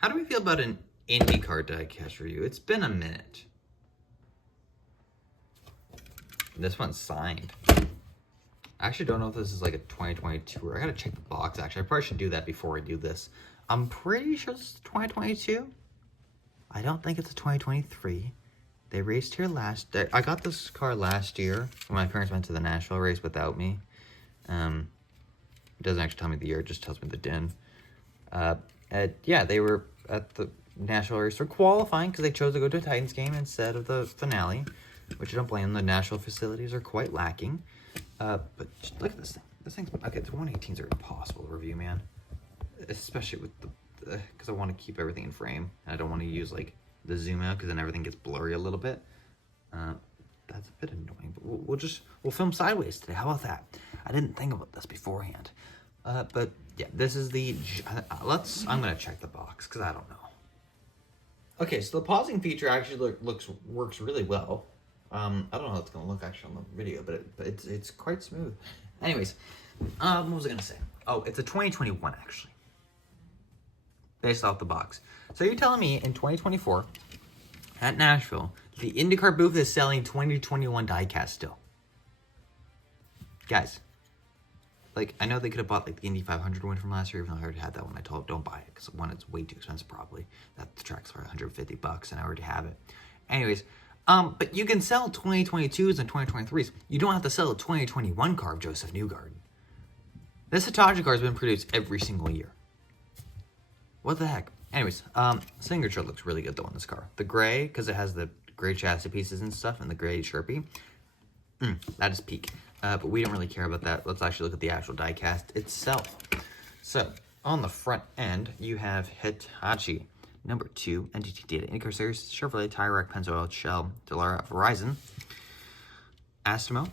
How do we feel about an Indycar diecast review? It's been a minute. This one's signed. I actually don't know if this is like a 2022 or I gotta check the box actually. I probably should do that before I do this. I'm pretty sure this is 2022. I don't think it's a 2023. They raced here last day. I got this car last year when my parents went to the Nashville race without me. It doesn't actually tell me the year, it just tells me the din. Yeah, they were at the Nashville race for qualifying because they chose to go to a Titans game instead of the finale, which I don't blame them. The Nashville facilities are quite lacking. But just look at this thing. This thing's okay. The 118s are impossible to review, man. Especially with the because I want to keep everything in frame. And I don't want to use like the zoom out because then everything gets blurry a little bit. That's a bit annoying. But we'll film sideways today. How about that? I didn't think about this beforehand. But yeah, this is the I'm gonna check the box because I don't know. Okay, so the pausing feature actually works really well. I don't know how it's gonna look actually on the video, but it's quite smooth. Anyways, what was I gonna say? Oh, it's a 2021 actually, based off the box. So you're telling me in 2024 at Nashville, the Indycar booth is selling 2021 diecast still, guys? Like, I know they could have bought like the Indy 500 win from last year, even though I already had that one. I told them don't buy it because one, it's way too expensive probably. That the track's for $150 and I already have it. Anyways, but you can sell 2022s and 2023s. You don't have to sell a 2021 car of Josef Newgarden. This Hitachi car has been produced every single year. What the heck? Anyways, signature looks really good though on this car. The gray, because it has the gray chassis pieces and stuff, and the gray Sharpie. That is peak. But we don't really care about that. Let's actually look at the actual diecast itself. So, on the front end, you have Hitachi, number 2, NTT Data, Indycar Series, Chevrolet, Tire Rack, Pennzoil, Shell, Delara, Verizon, Astemo,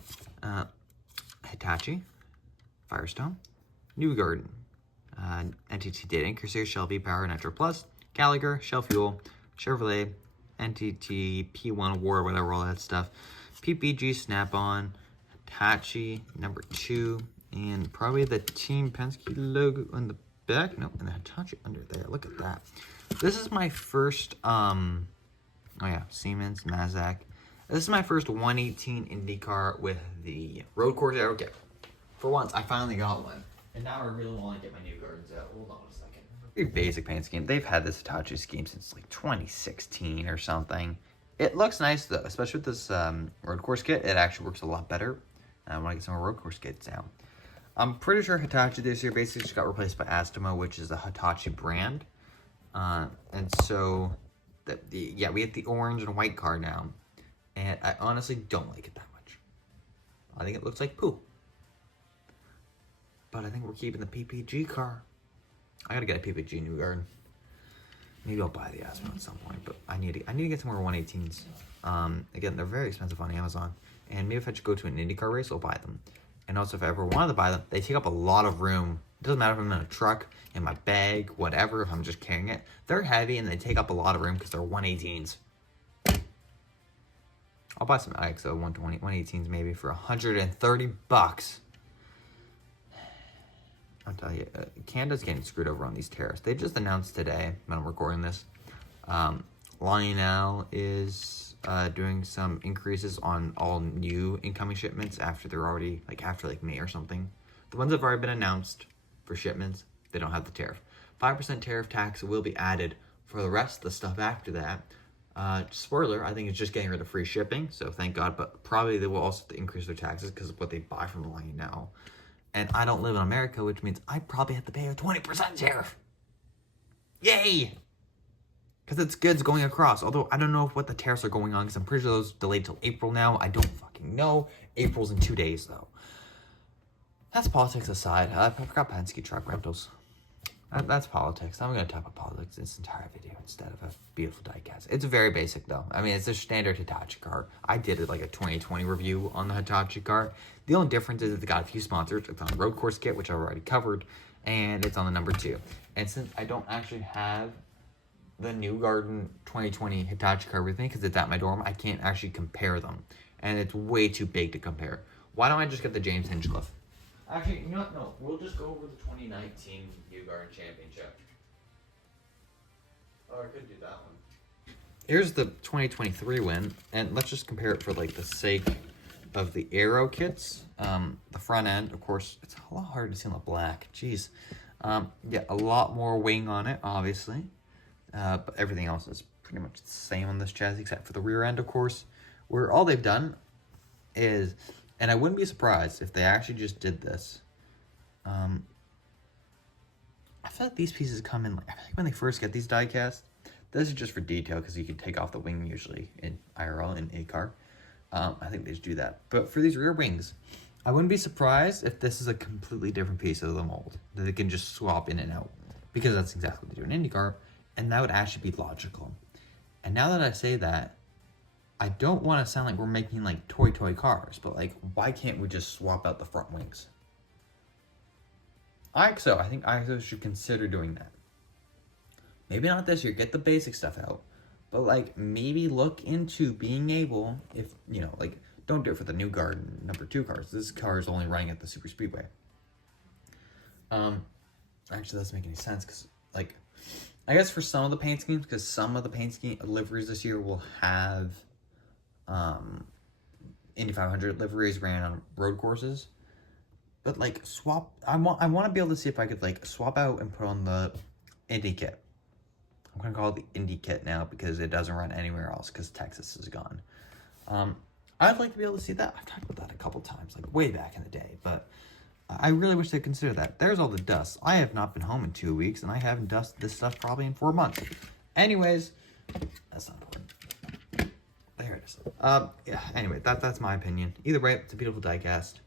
Hitachi, Firestone, Newgarden, NTT Data, Indycar Series, Shell V-Power, Nitro Plus, Gallagher, Shell Fuel, Chevrolet, NTT P1 Award, whatever, all that stuff, PPG, Snap-on, Hitachi, number 2, and probably the Team Penske logo on the back. Nope, and the Hitachi under there. Look at that. This is my first, oh yeah, Siemens, Mazak. This is my first 118 IndyCar with the road course aero kit. For once, I finally got one. And now I really want to get my Newgardens out. Hold on a second. Very basic paint scheme. They've had this Hitachi scheme since like 2016 or something. It looks nice though, especially with this road course kit. It actually works a lot better. I want to get some more road course kits out. I'm pretty sure Hitachi this year basically just got replaced by Astemo, which is the Hitachi brand. And so, yeah, we have the orange and white car now. And I honestly don't like it that much. I think it looks like poo. But I think we're keeping the PPG car. I gotta get a PPG Newgarden. Maybe I'll buy the Astemo at some point, but I need to get some more 118s. Again, they're very expensive on Amazon. And maybe if I just go to an IndyCar race, I'll buy them. And also, if I ever wanted to buy them, they take up a lot of room. It doesn't matter if I'm in a truck, in my bag, whatever, if I'm just carrying it. They're heavy and they take up a lot of room because they're 118s. I'll buy some IXO 118s maybe for $130. I'll tell you, Canada's getting screwed over on these tariffs. They just announced today, when I'm recording this, Lionel is doing some increases on all new incoming shipments after they're already, after May or something. The ones that have already been announced for shipments, they don't have the tariff. 5% tariff tax will be added for the rest of the stuff after that. Spoiler, I think it's just getting rid of free shipping, so thank God, but probably they will also increase their taxes because of what they buy from Lionel. And I don't live in America, which means I probably have to pay a 20% tariff. Yay! Because it's goods going across. Although, I don't know what the tariffs are going on, because I'm pretty sure those delayed till April now. I don't fucking know. April's in 2 days, though. That's politics aside. I forgot Penske truck rentals. That's politics. I'm going to talk about politics this entire video instead of a beautiful diecast. It's very basic, though. I mean, it's a standard Hitachi car. I did it like a 2020 review on the Hitachi car. The only difference is it's got a few sponsors. It's on the road course kit, which I've already covered, and it's on the number 2. And since I don't actually have the Newgarden 2020 Hitachi car with me because it's at my dorm, I can't actually compare them. And it's way too big to compare. Why don't I just get the James Hinchcliffe? Actually, you know what? No, we'll just go over the 2019 Newgarden Championship. I could do that one. Here's the 2023 win, and let's just compare it for like the sake of the aero kits. The front end, of course, it's a lot harder to see on the black. Jeez. Yeah, a lot more wing on it, obviously. But everything else is pretty much the same on this chassis, except for the rear end, of course, where all they've done is, and I wouldn't be surprised if they actually just did this. I feel like these pieces come in, like, I feel like when they first get these die-cast, this is just for detail because you can take off the wing usually in IRL in Indycar. I think they just do that. But for these rear wings, I wouldn't be surprised if this is a completely different piece of the mold that they can just swap in and out, because that's exactly what they do in IndyCar, and that would actually be logical. And now that I say that, I don't want to sound like we're making like toy cars, but like, why can't we just swap out the front wings? I think IXO should consider doing that. Maybe not this year, get the basic stuff out, but like maybe look into being able, if you know, like, don't do it for the Newgarden number 2 cars. This car is only running at the super speedway. Actually, that doesn't make any sense because, like, I guess for some of the paint schemes, because some of the paint scheme liveries this year will have Indy 500 liveries ran on road courses. But like swap, I want to be able to see if I could like swap out and put on the Indy kit. I'm gonna call it the Indy kit now because it doesn't run anywhere else because Texas is gone. I'd like to be able to see that. I've talked about that a couple times, like way back in the day, but I really wish they'd consider that. There's all the dust. I have not been home in 2 weeks, and I haven't dusted this stuff probably in 4 months. Anyways, that's not important. There it is. Yeah, anyway, that's my opinion. Either way, it's a beautiful diecast.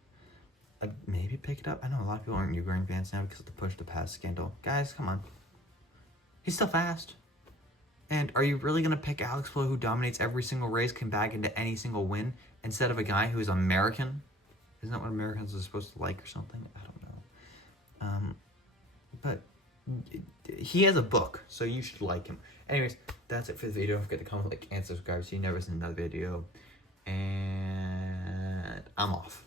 I'd maybe pick it up. I know a lot of people aren't Newgarden fans now because of the push to pass scandal. Guys, come on. He's still fast. And are you really going to pick Alex Flo, who dominates every single race, come back into any single win, instead of a guy who's American? Isn't that what Americans are supposed to like or something? I don't know. But he has a book, so you should like him. Anyways, that's it for the video. Don't forget to comment, like, and subscribe so you never miss another video. And I'm off.